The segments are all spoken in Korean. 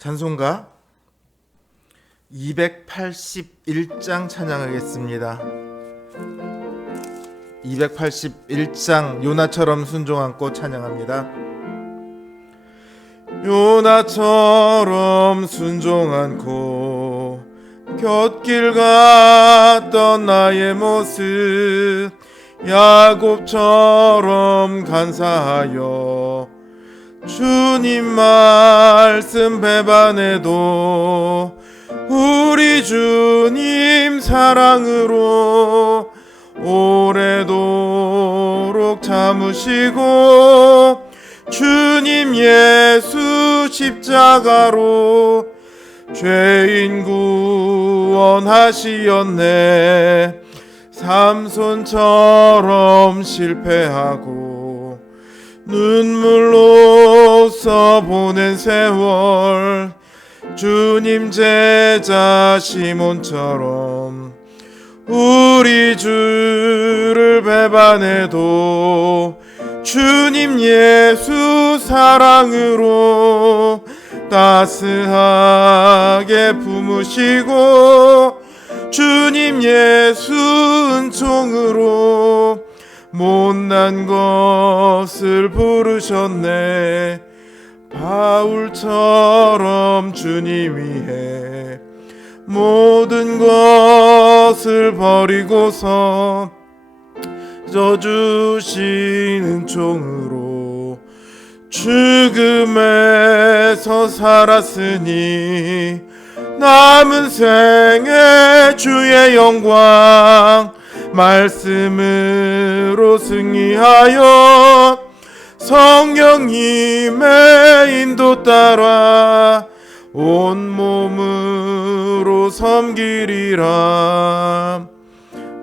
찬송가 281장 찬양하겠습니다. 281장 요나처럼 순종한 꽃 찬양합니다. 요나처럼 순종한 꽃 곁길 갔던 나의 모습 야곱처럼 간사하여 주님 말씀 배반해도 우리 주님 사랑으로 오래도록 참으시고 주님 예수 십자가로 죄인 구원하시었네. 삼손처럼 실패하고 눈물로써 보낸 세월 주님 제자 시몬처럼 우리 주를 배반해도 주님 예수 사랑으로 따스하게 품으시고 주님 예수 은총으로 못난 것을 부르셨네. 바울처럼 주님 위해 모든 것을 버리고서 저 주신 은총으로 죽음에서 살았으니 남은 생에 주의 영광 말씀으로 승리하여 성령님의 인도 따라 온몸으로 섬기리라.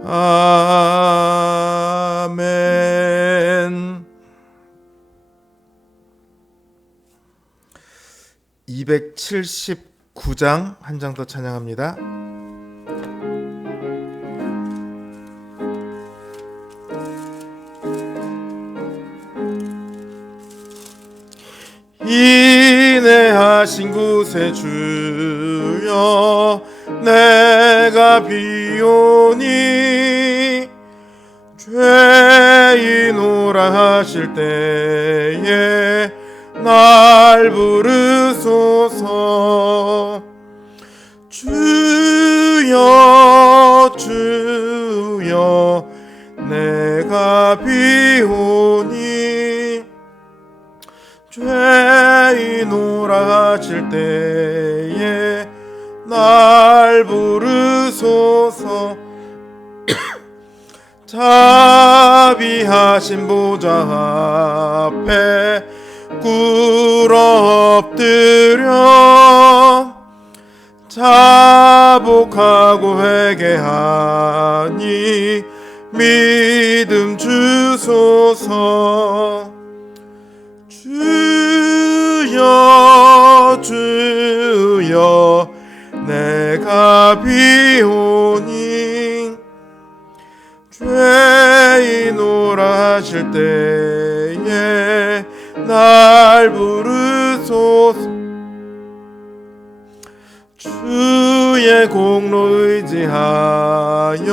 아멘. 279장 한 장 더 찬양합니다. 인내하신 구세주여 내가 비오니 죄인오라 하실 때에 날 부르소서. 주여 주여 내가 비오니 죄인오라 하실 때에 날 부르소서. 자비하신 보좌 앞에 꿇어 엎드려 자복하고 회개하니 믿음 주소서. 주여 주여 내가 비오니 죄인오라 하실 때에 날 부르소서. 주의 공로 의지하여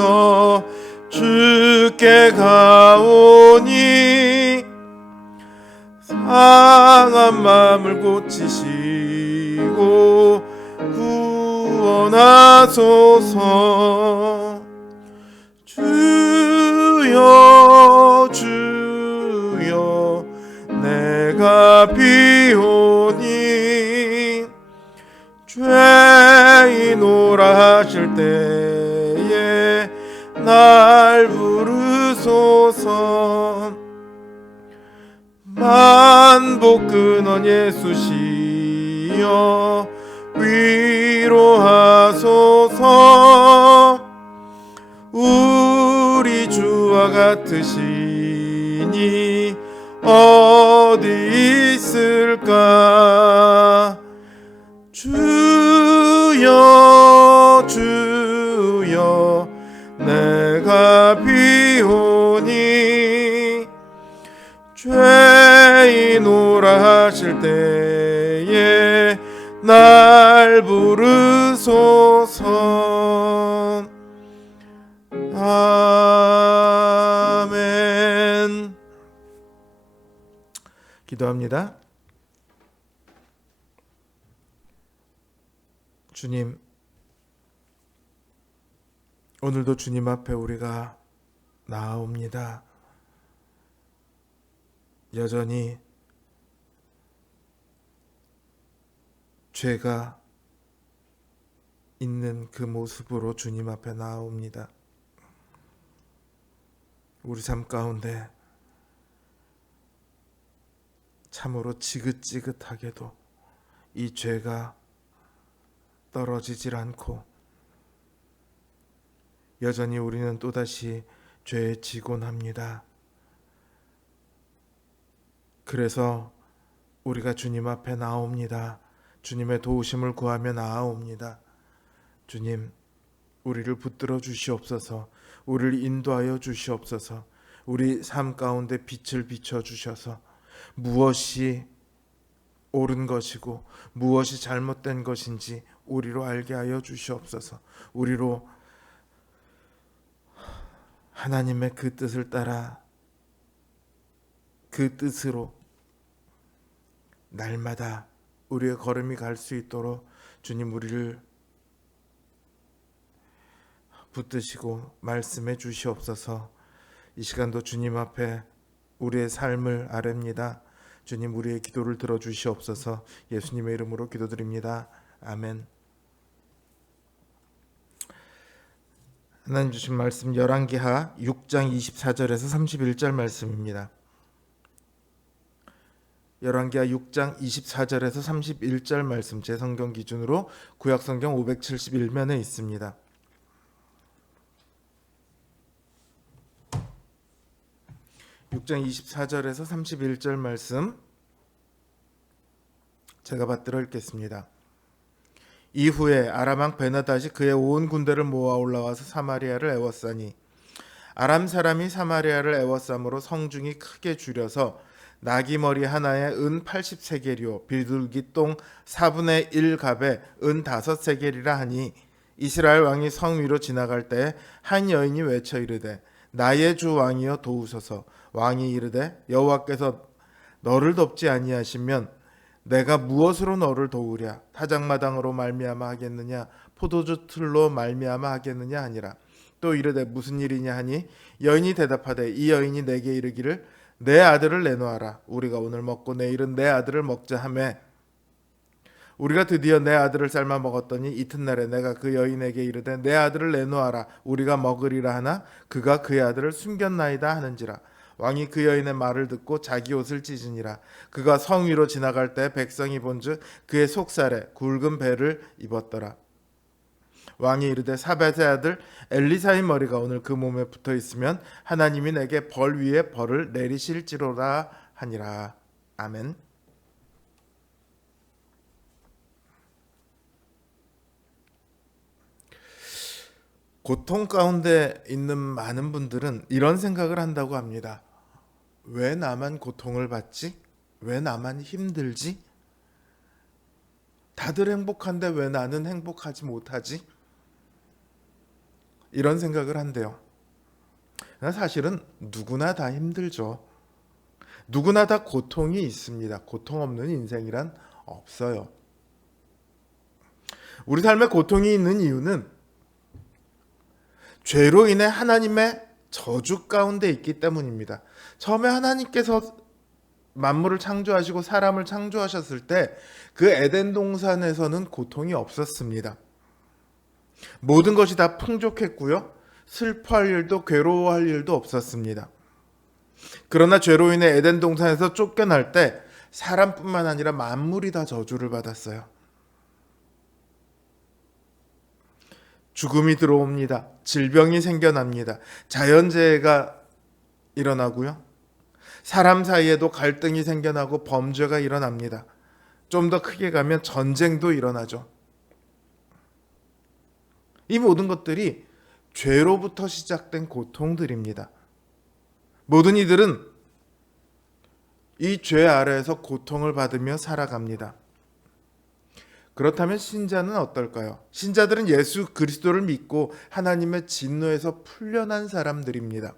주께 가오니 상한 마음을 고치시고 구원하소서. 주여 주여 내가 비오니 죄인오라 하실 때에 날 부르소서. 만복 근원 예수시여 위로하소서. 우리 주와 같으시니 어디 있을까. 주여 주여 내가 비오니 죄인오라 하실 때에 날 부르소서. 아멘. 기도합니다. 주님, 오늘도 주님 앞에 우리가 나아옵니다. 여전히 죄가 있는 그 모습으로 주님 앞에 나아옵니다. 우리 삶 가운데 참으로 지긋지긋하게도 이 죄가 떨어지질 않고 여전히 우리는 또다시 죄에 지곤 합니다. 그래서 우리가 주님 앞에 나옵니다. 주님의 도우심을 구하며 나아옵니다. 주님, 우리를 붙들어 주시옵소서. 우리를 인도하여 주시옵소서. 우리 삶 가운데 빛을 비춰 주셔서 무엇이 옳은 것이고 무엇이 잘못된 것인지 우리로 알게 하여 주시옵소서. 우리로 하나님의 그 뜻을 따라 그 뜻으로 날마다 우리의 걸음이 갈 수 있도록 주님 우리를 붙드시고 말씀해 주시옵소서. 이 시간도 주님 앞에 우리의 삶을 아뢰입니다. 주님 우리의 기도를 들어주시옵소서. 예수님의 이름으로 기도드립니다. 아멘. 하나님 주신 말씀 열왕기하 6장 24절에서 31절 말씀입니다. 열왕기하 6장 24절에서 31절 말씀, 제 성경 기준으로 구약 성경 571면에 있습니다. (6장 24절에서 31절) 말씀 제가 받들어 읽겠습니다. 이후에 아람 왕 베나닷이 그의 온 군대를 모아 올라와서 사마리아를 애워싸니 아람 사람이 사마리아를 애워싸므로 성중이 크게 줄여서 나귀 머리 하나에 은 80세겔이요 비둘기 똥 4분의 1갑에 은 5세겔이라 하니 이스라엘 왕이 성 위로 지나갈 때 한 여인이 외쳐 이르되 나의 주 왕이여 도우소서. 왕이 이르되 여호와께서 너를 돕지 아니하시면 내가 무엇으로 너를 도우랴? 타작마당으로 말미암아 하겠느냐? 포도주 틀로 말미암아 하겠느냐 하니라. 또 이르되 무슨 일이냐 하니 여인이 대답하되 이 여인이 내게 이르기를 내 아들을 내놓아라. 우리가 오늘 먹고 내일은 내 아들을 먹자 하매 우리가 드디어 내 아들을 삶아 먹었더니 이튿날에 내가 그 여인에게 이르되 내 아들을 내놓아라. 우리가 먹으리라 하나 그가 그의 아들을 숨겼나이다 하는지라. 왕이 그 여인의 말을 듣고 자기 옷을 찢으니라. 그가 성 위로 지나갈 때 백성이 본즉 그의 속살에 굵은 배를 입었더라. 왕이 이르되 사밧의 아들 엘리사의 머리가 오늘 그 몸에 붙어 있으면 하나님이 내게 벌 위에 벌을 내리실지로라 하니라. 아멘. 고통 가운데 있는 많은 분들은 이런 생각을 한다고 합니다. 왜 나만 고통을 받지? 왜 나만 힘들지? 다들 행복한데 왜 나는 행복하지 못하지? 이런 생각을 한대요. 사실은 누구나 다 힘들죠. 누구나 다 고통이 있습니다. 고통 없는 인생이란 없어요. 우리 삶에 고통이 있는 이유는 죄로 인해 하나님의 저주 가운데 있기 때문입니다. 처음에 하나님께서 만물을 창조하시고 사람을 창조하셨을 때 그 에덴 동산에서는 고통이 없었습니다. 모든 것이 다 풍족했고요. 슬퍼할 일도 괴로워할 일도 없었습니다. 그러나 죄로 인해 에덴 동산에서 쫓겨날 때 사람뿐만 아니라 만물이 다 저주를 받았어요. 죽음이 들어옵니다. 질병이 생겨납니다. 자연재해가 일어나고요. 사람 사이에도 갈등이 생겨나고 범죄가 일어납니다. 좀 더 크게 가면 전쟁도 일어나죠. 이 모든 것들이 죄로부터 시작된 고통들입니다. 모든 이들은 이 죄 아래에서 고통을 받으며 살아갑니다. 그렇다면 신자는 어떨까요? 신자들은 예수 그리스도를 믿고 하나님의 진노에서 풀려난 사람들입니다.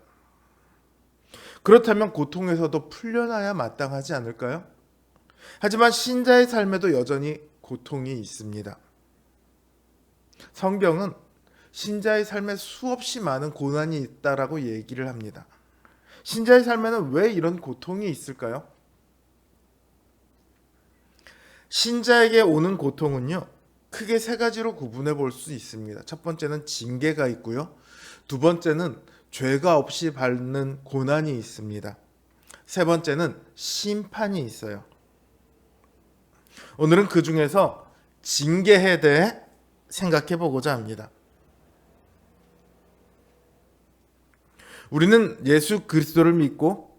그렇다면 고통에서도 풀려나야 마땅하지 않을까요? 하지만 신자의 삶에도 여전히 고통이 있습니다. 성경은 신자의 삶에 수없이 많은 고난이 있다라고 얘기를 합니다. 신자의 삶에는 왜 이런 고통이 있을까요? 신자에게 오는 고통은요, 크게 세 가지로 구분해 볼 수 있습니다. 첫 번째는 징계가 있고요. 두 번째는 죄가 없이 받는 고난이 있습니다. 세 번째는 심판이 있어요. 오늘은 그 중에서 징계에 대해 생각해 보고자 합니다. 우리는 예수 그리스도를 믿고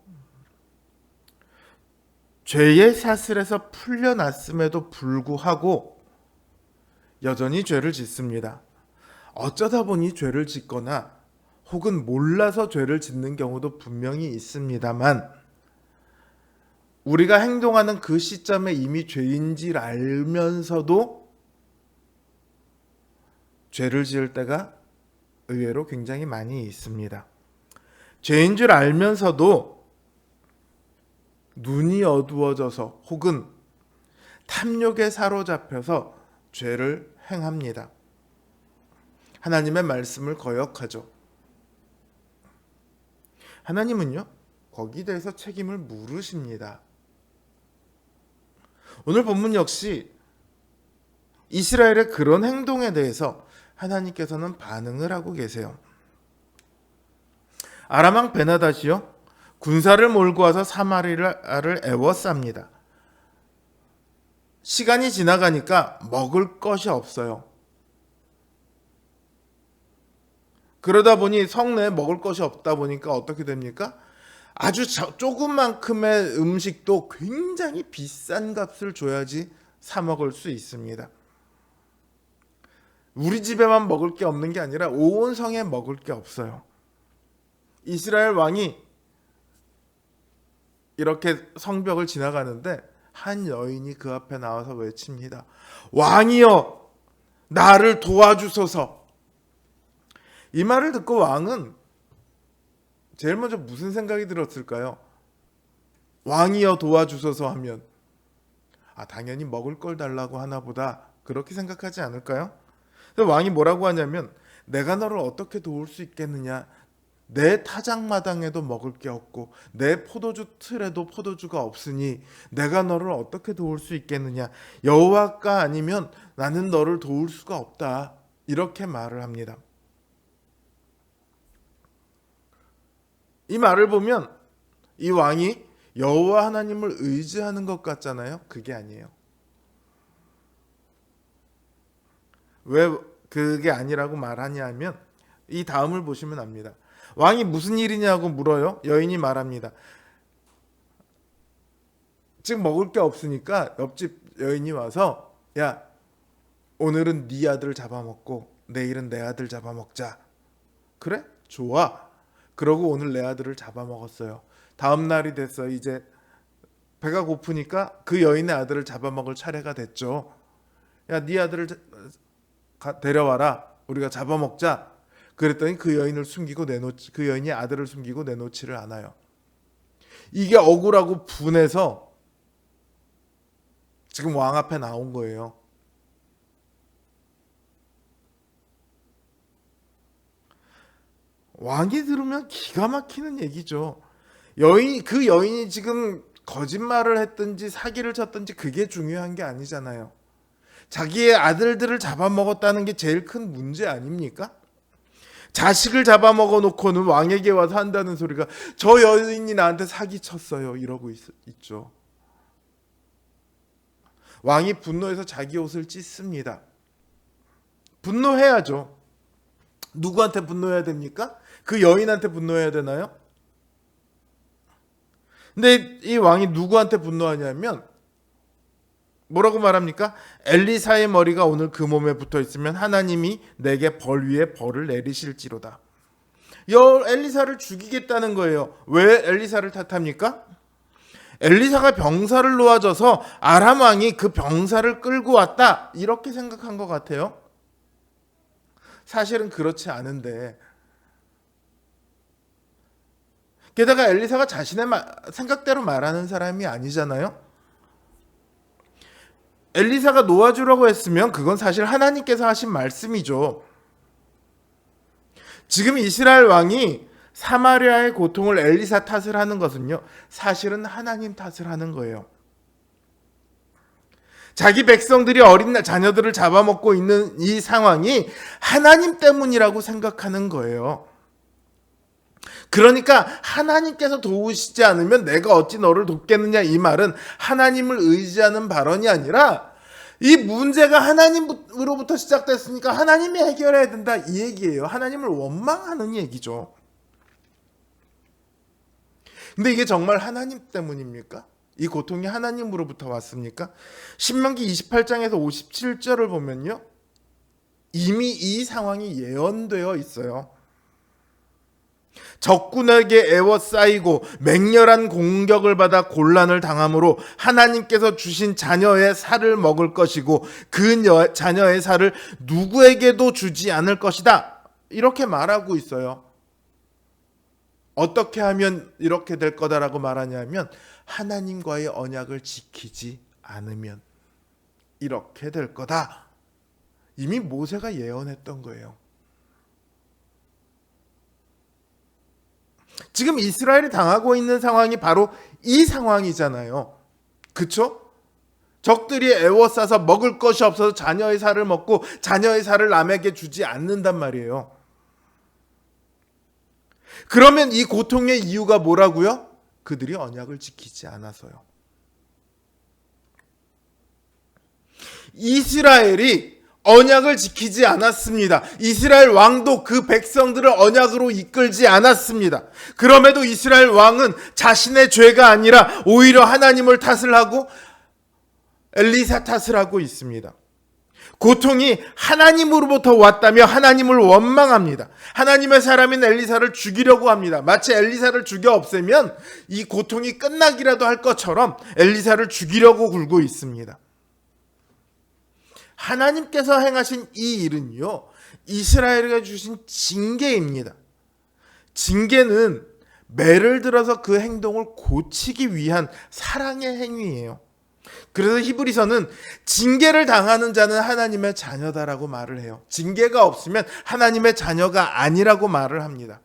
죄의 사슬에서 풀려났음에도 불구하고 여전히 죄를 짓습니다. 어쩌다 보니 죄를 짓거나 혹은 몰라서 죄를 짓는 경우도 분명히 있습니다만, 우리가 행동하는 그 시점에 이미 죄인지를 알면서도 죄를 지을 때가 의외로 굉장히 많이 있습니다. 죄인 줄 알면서도 눈이 어두워져서 혹은 탐욕에 사로잡혀서 죄를 행합니다. 하나님의 말씀을 거역하죠. 하나님은요, 거기에 대해서 책임을 물으십니다. 오늘 본문 역시 이스라엘의 그런 행동에 대해서 하나님께서는 반응을 하고 계세요. 아람 왕 베나다시요, 군사를 몰고 와서 사마리아를 에워쌉니다. 시간이 지나가니까 먹을 것이 없어요. 그러다 보니 성내에 먹을 것이 없다 보니까 어떻게 됩니까? 아주 조금만큼의 음식도 굉장히 비싼 값을 줘야지 사 먹을 수 있습니다. 우리 집에만 먹을 게 없는 게 아니라 온 성에 먹을 게 없어요. 이스라엘 왕이 이렇게 성벽을 지나가는데 한 여인이 그 앞에 나와서 외칩니다. 왕이여, 나를 도와주소서. 이 말을 듣고 왕은 제일 먼저 무슨 생각이 들었을까요? 왕이여 도와주소서 하면 당연히 먹을 걸 달라고 하나 보다, 그렇게 생각하지 않을까요? 왕이 뭐라고 하냐면, 내가 너를 어떻게 도울 수 있겠느냐? 내 타작마당에도 먹을 게 없고 내 포도주 틀에도 포도주가 없으니 내가 너를 어떻게 도울 수 있겠느냐? 여호와가 아니면 나는 너를 도울 수가 없다. 이렇게 말을 합니다. 이 말을 보면 이 왕이 여호와 하나님을 의지하는 것 같잖아요. 그게 아니에요. 왜 그게 아니라고 말하냐 하면 이 다음을 보시면 압니다. 왕이 무슨 일이냐고 물어요. 여인이 말합니다. 지금 먹을 게 없으니까 옆집 여인이 와서, 야, 오늘은 네 아들 잡아먹고 내일은 내 아들 잡아먹자. 그래? 좋아. 그러고 오늘 내 아들을 잡아먹었어요. 다음 날이 됐어. 이제 배가 고프니까 그 여인의 아들을 잡아먹을 차례가 됐죠. 야, 네 아들을 데려와라. 우리가 잡아먹자. 그랬더니 그 여인을 숨기고 그 여인이 아들을 숨기고 내놓지를 않아요. 이게 억울하고 분해서 지금 왕 앞에 나온 거예요. 왕이 들으면 기가 막히는 얘기죠. 그 여인이 지금 거짓말을 했든지 사기를 쳤든지 그게 중요한 게 아니잖아요. 자기의 아들들을 잡아먹었다는 게 제일 큰 문제 아닙니까? 자식을 잡아먹어 놓고는 왕에게 와서 한다는 소리가, 저 여인이 나한테 사기쳤어요, 이러고 있죠. 왕이 분노해서 자기 옷을 찢습니다. 분노해야죠. 누구한테 분노해야 됩니까? 그 여인한테 분노해야 되나요? 근데 이 왕이 누구한테 분노하냐면 뭐라고 말합니까? 엘리사의 머리가 오늘 그 몸에 붙어 있으면 하나님이 내게 벌 위에 벌을 내리실지로다. 엘리사를 죽이겠다는 거예요. 왜 엘리사를 탓합니까? 엘리사가 병사를 놓아줘서 아람 왕이 그 병사를 끌고 왔다, 이렇게 생각한 것 같아요. 사실은 그렇지 않은데, 게다가 엘리사가 자신의 생각대로 말하는 사람이 아니잖아요. 엘리사가 놓아주라고 했으면 그건 사실 하나님께서 하신 말씀이죠. 지금 이스라엘 왕이 사마리아의 고통을 엘리사 탓을 하는 것은요, 사실은 하나님 탓을 하는 거예요. 자기 백성들이 어린 자녀들을 잡아먹고 있는 이 상황이 하나님 때문이라고 생각하는 거예요. 그러니까 하나님께서 도우시지 않으면 내가 어찌 너를 돕겠느냐, 이 말은 하나님을 의지하는 발언이 아니라 이 문제가 하나님으로부터 시작됐으니까 하나님이 해결해야 된다, 이 얘기예요. 하나님을 원망하는 얘기죠. 근데 이게 정말 하나님 때문입니까? 이 고통이 하나님으로부터 왔습니까? 신명기 28장에서 57절을 보면요, 이미 이 상황이 예언되어 있어요. 적군에게 애워싸이고 맹렬한 공격을 받아 곤란을 당함으로 하나님께서 주신 자녀의 살을 먹을 것이고 그 자녀의 살을 누구에게도 주지 않을 것이다, 이렇게 말하고 있어요. 어떻게 하면 이렇게 될 거다라고 말하냐면, 하나님과의 언약을 지키지 않으면 이렇게 될 거다. 이미 모세가 예언했던 거예요. 지금 이스라엘이 당하고 있는 상황이 바로 이 상황이잖아요. 그쵸? 적들이 애워싸서 먹을 것이 없어서 자녀의 살을 먹고 자녀의 살을 남에게 주지 않는단 말이에요. 그러면 이 고통의 이유가 뭐라고요? 그들이 언약을 지키지 않아서요. 이스라엘이 언약을 지키지 않았습니다. 이스라엘 왕도 그 백성들을 언약으로 이끌지 않았습니다. 그럼에도 이스라엘 왕은 자신의 죄가 아니라 오히려 하나님을 탓을 하고 엘리사 탓을 하고 있습니다. 고통이 하나님으로부터 왔다며 하나님을 원망합니다. 하나님의 사람인 엘리사를 죽이려고 합니다. 마치 엘리사를 죽여 없애면 이 고통이 끝나기라도 할 것처럼 엘리사를 죽이려고 굴고 있습니다. 하나님께서 행하신 이 일은요, 이스라엘에게 주신 징계입니다. 징계는 매를 들어서 그 행동을 고치기 위한 사랑의 행위예요. 그래서 히브리서는 징계를 당하는 자는 하나님의 자녀다라고 말을 해요. 징계가 없으면 하나님의 자녀가 아니라고 말을 합니다.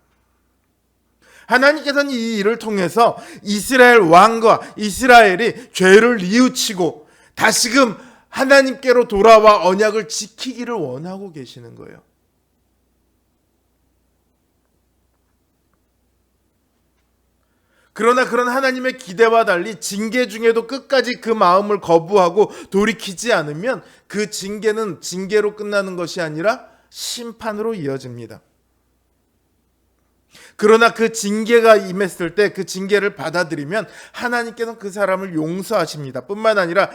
하나님께서는 이 일을 통해서 이스라엘 왕과 이스라엘이 죄를 뉘우치고 다시금 하나님께로 돌아와 언약을 지키기를 원하고 계시는 거예요. 그러나 그런 하나님의 기대와 달리 징계 중에도 끝까지 그 마음을 거부하고 돌이키지 않으면 그 징계는 징계로 끝나는 것이 아니라 심판으로 이어집니다. 그러나 그 징계가 임했을 때 그 징계를 받아들이면 하나님께서는 그 사람을 용서하십니다. 뿐만 아니라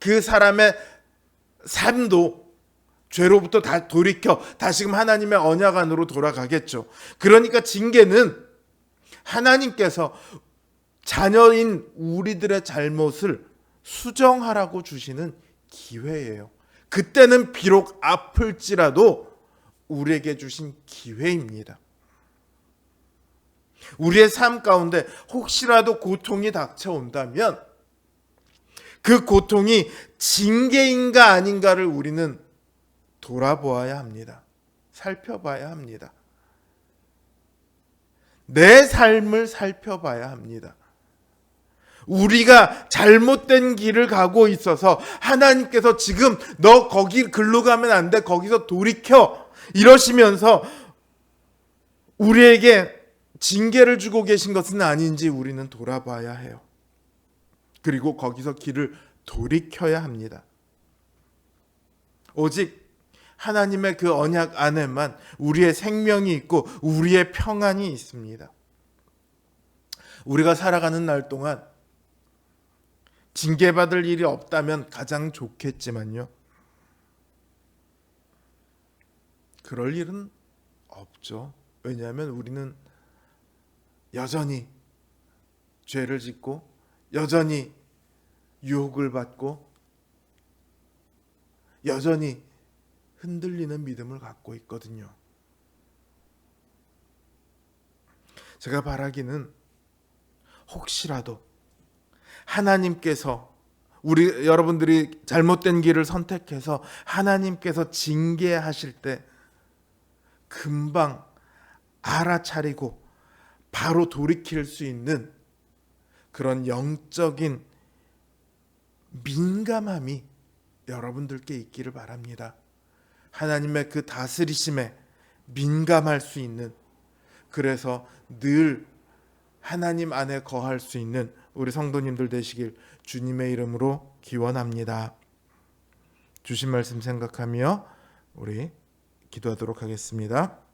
그 사람의 삶도 죄로부터 다 돌이켜 다시금 하나님의 언약 안으로 돌아가겠죠. 그러니까 징계는 하나님께서 자녀인 우리들의 잘못을 수정하라고 주시는 기회예요. 그때는 비록 아플지라도 우리에게 주신 기회입니다. 우리의 삶 가운데 혹시라도 고통이 닥쳐온다면 그 고통이 징계인가 아닌가를 우리는 돌아보아야 합니다. 살펴봐야 합니다. 내 삶을 살펴봐야 합니다. 우리가 잘못된 길을 가고 있어서 하나님께서 지금 너 거기 글로 가면 안 돼, 거기서 돌이켜, 이러시면서 우리에게 징계를 주고 계신 것은 아닌지 우리는 돌아봐야 해요. 그리고 거기서 길을 돌이켜야 합니다. 오직 하나님의 그 언약 안에만 우리의 생명이 있고 우리의 평안이 있습니다. 우리가 살아가는 날 동안 징계받을 일이 없다면 가장 좋겠지만요, 그럴 일은 없죠. 왜냐하면 우리는 여전히 죄를 짓고 여전히 유혹을 받고 여전히 흔들리는 믿음을 갖고 있거든요. 제가 바라기는 혹시라도 하나님께서 여러분들이 잘못된 길을 선택해서 하나님께서 징계하실 때 금방 알아차리고 바로 돌이킬 수 있는 그런 영적인 민감함이 여러분들께 있기를 바랍니다. 하나님의 그 다스리심에 민감할 수 있는, 그래서 늘 하나님 안에 거할 수 있는 우리 성도님들 되시길 주님의 이름으로 기원합니다. 주신 말씀 생각하며 우리 기도하도록 하겠습니다.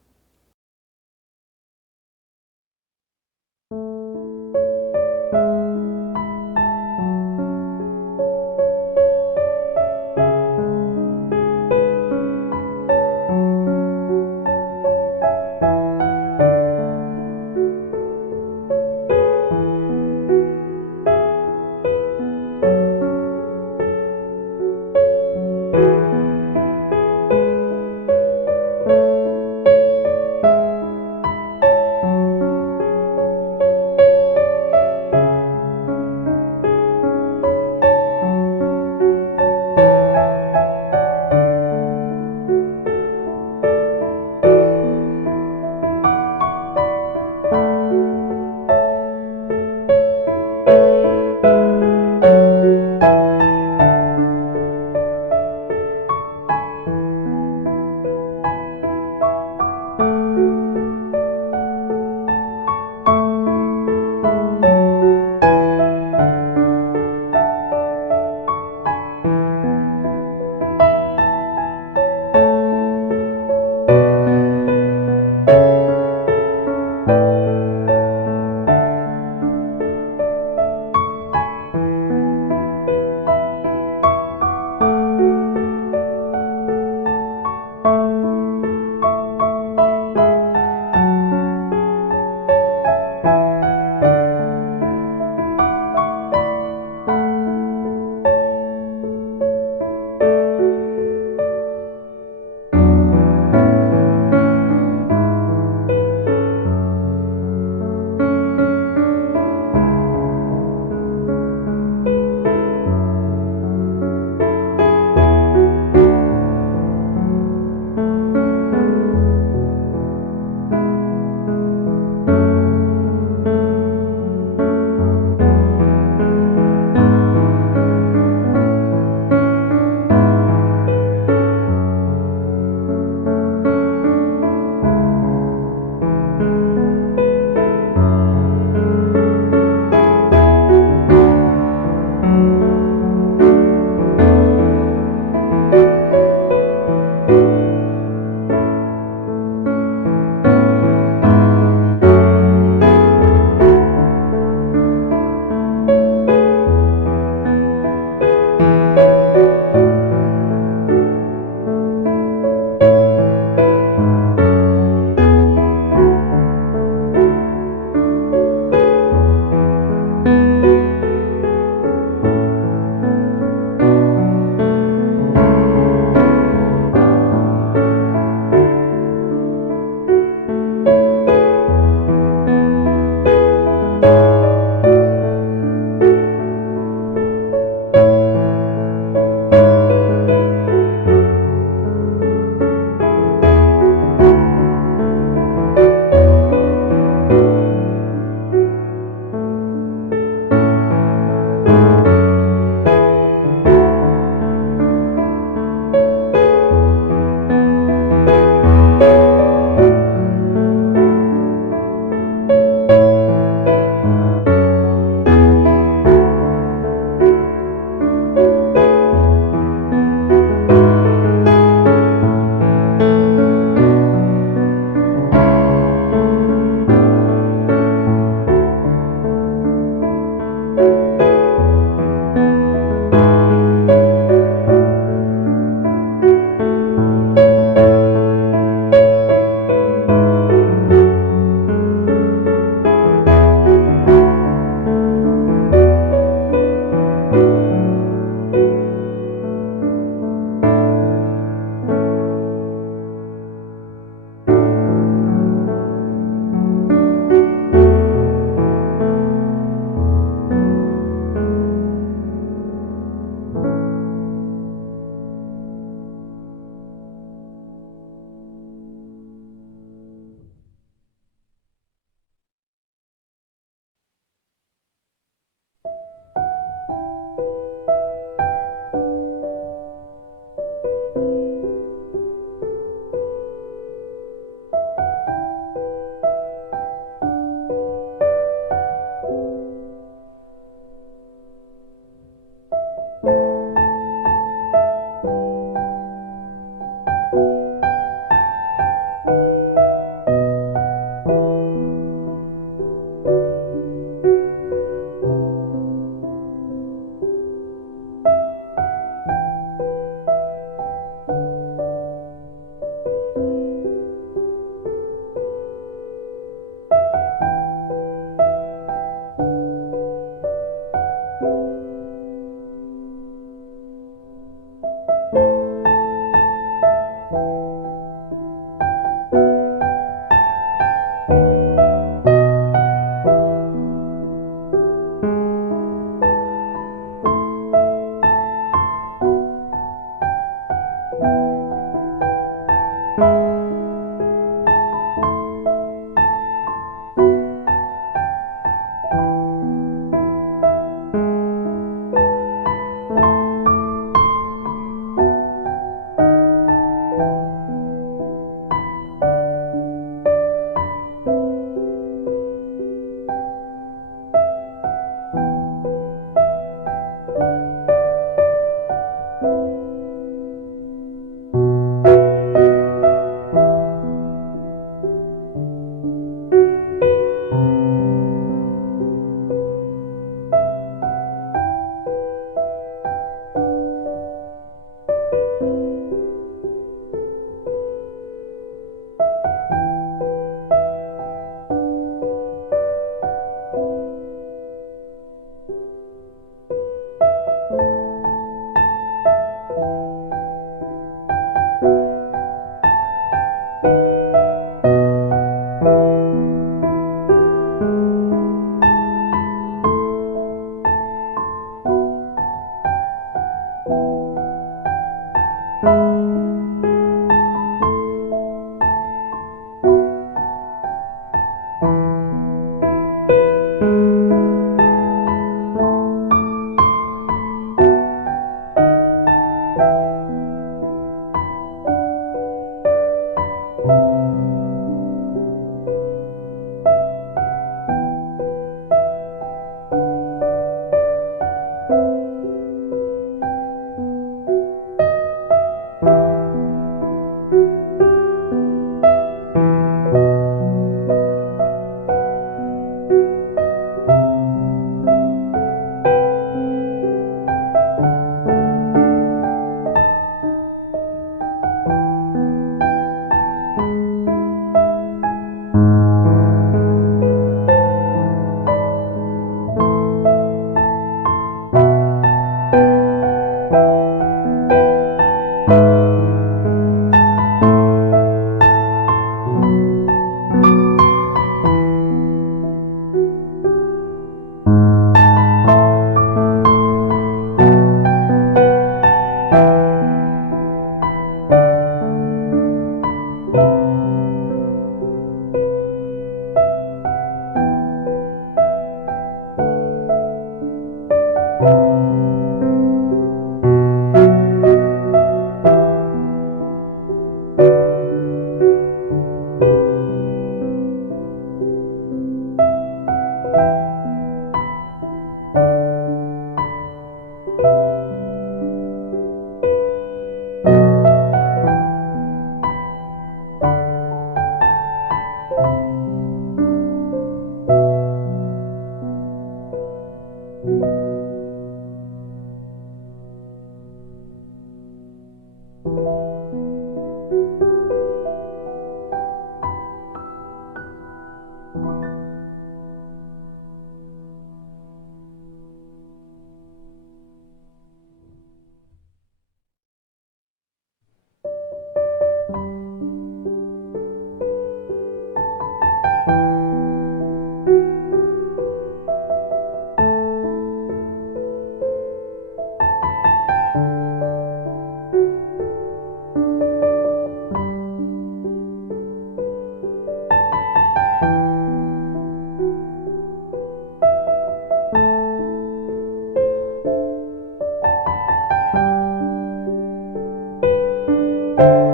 아멘.